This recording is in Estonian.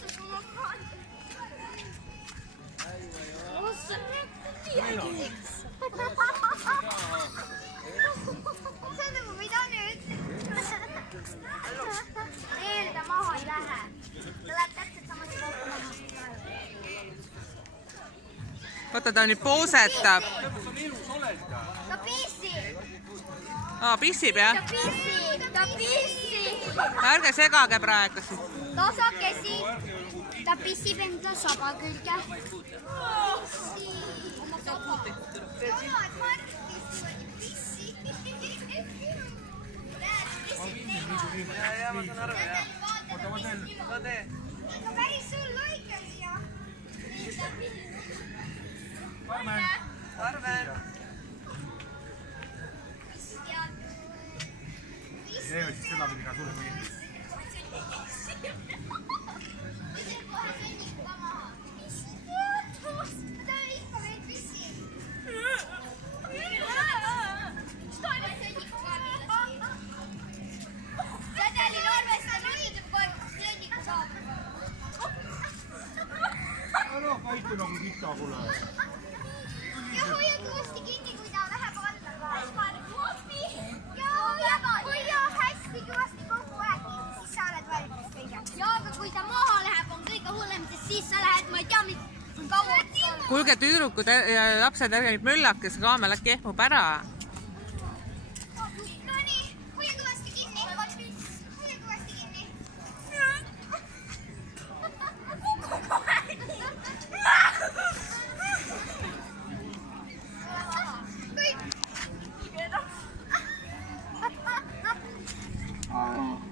See on nagu mida nüüd? Eelda maha ei lähe. Ta läheb täpselt samas maha. Vaata, ta nüüd poosetab. Ta pissib. Pissib, jah? Ta pissib. Ärge segage praegu siin. Tasakesi. Ta pissib enda saba külge. Ma saan aru, jah. Ma teen. Aga päris sul lõike siia. Arven. Tee siis seda, mida sulle meeldib. Ära käitu nagu kita kuule. Ja hoia kõvasti kinni, kui ta läheb alla ka. Ja hoia hästi kõvasti kogu aeg kinni, siis sa oled valmis kõige. Ja aga kui ta maha läheb, on kõige hullem, sest siis sa lähed, ma ei tea, mis kaua. Kuulge, tüdrukud ja lapsed, ärge nüüd möllake, see kaamel äkki ehmub ära. No nii, hoia kõvasti kinni. Hoia kõvasti kinni. Kõik.